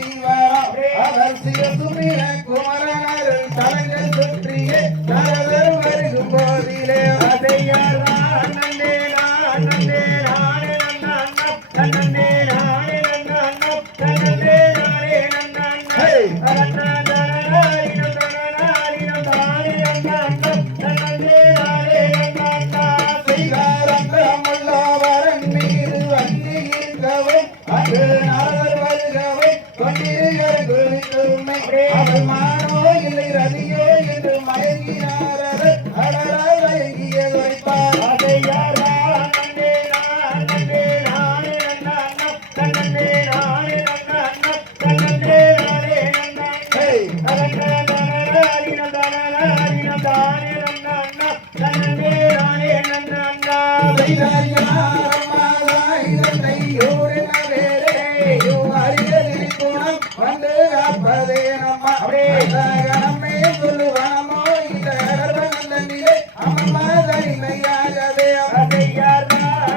அவர் சிவசுமிர குமரனர்கள் தலைகள் சுற்றிய நரதர் வருகும் போதிலே அதையார் நன்னே நன்னே நானே நன்னே நானே நன்னே நானே செய்தாரன் மீது வண்டி இருக்கவை அன்று நாரதர் வருகவை அவள் மானோ இல்லை ரதியோ என்று மயங்கினாரர் அடராய் வயங்கிய வைப்பார் அதையார் நன்னே நானே நானே நன்னே நானே நன்னே நானே வந்து காப்பதே நம்ம கணமே சொல்லுவாமோ இந்த நிலை அம்மா தனிமையாகவே அதையார்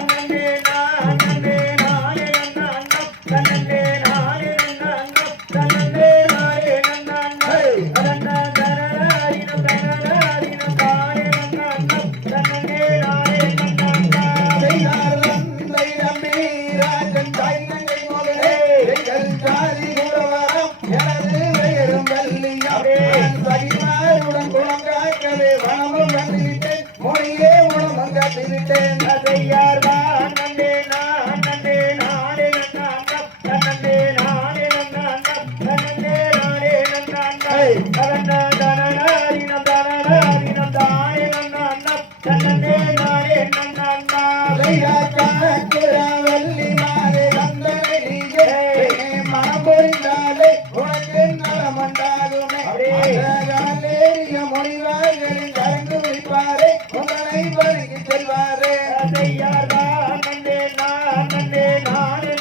நன்னே நானே நானே நன்னே நானே நன்னே நானே மொழியே உணவம் கட்டிவிட்டேன் அதையார் நன்னே நானே நானே நன்னே நானே நன்னே வள்ளி மாறே வந்தே மனம் பொறிந்தாலே உனக்கு நலமண்டாகுமே மொழிவாய்களின் கலந்து வைப்பாரே உங்களை வணங்கி செல்வாரே அதையார் நன்னே நானே நானே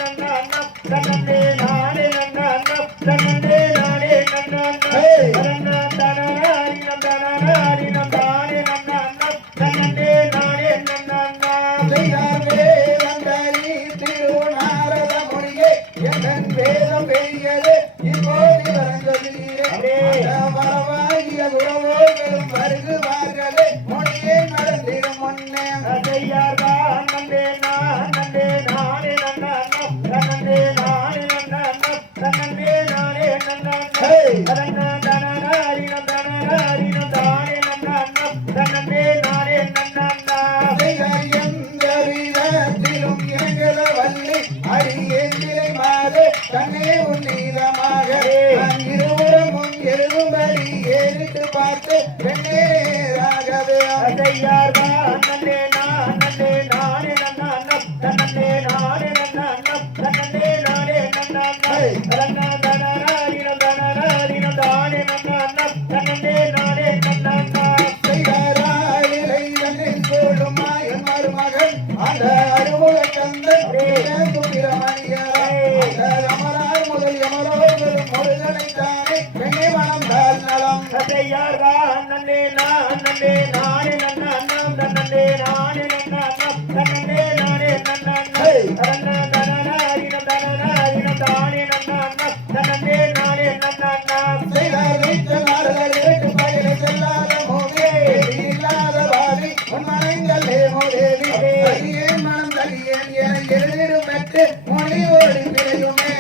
நன்னே நானே திருநாரத மொழியே என் வேதம் பெரியது இப்போது வரவாகிய உறவோர்களும் வருகுவார்களே மொழியே நடந்திடும் முன்னே அதையார் நன்னே நானே நானே நன்னே நானே எந்த விதத்திலும் எங்கள வள்ளி அடியேந்திரை மாறு தன்னே உன்னீதமாக இருபுறமும் எழுதும்படி ஏறிட்டு பார்த்து பெண்ணேராகவே அதையார் நன்னே நானே நானே நன்னே மருமகன் அந்த அறுமுக கந்தன் அமரார் முதல் எமரோர்களும் முருகனைத்தானே பெண்ணை மனம் நலம் அதையார் நன்னே நானே நன்னே நானே மனம் தலியன் என எழுதிடும் பெற்று மொழி ஓடி பிழையுமே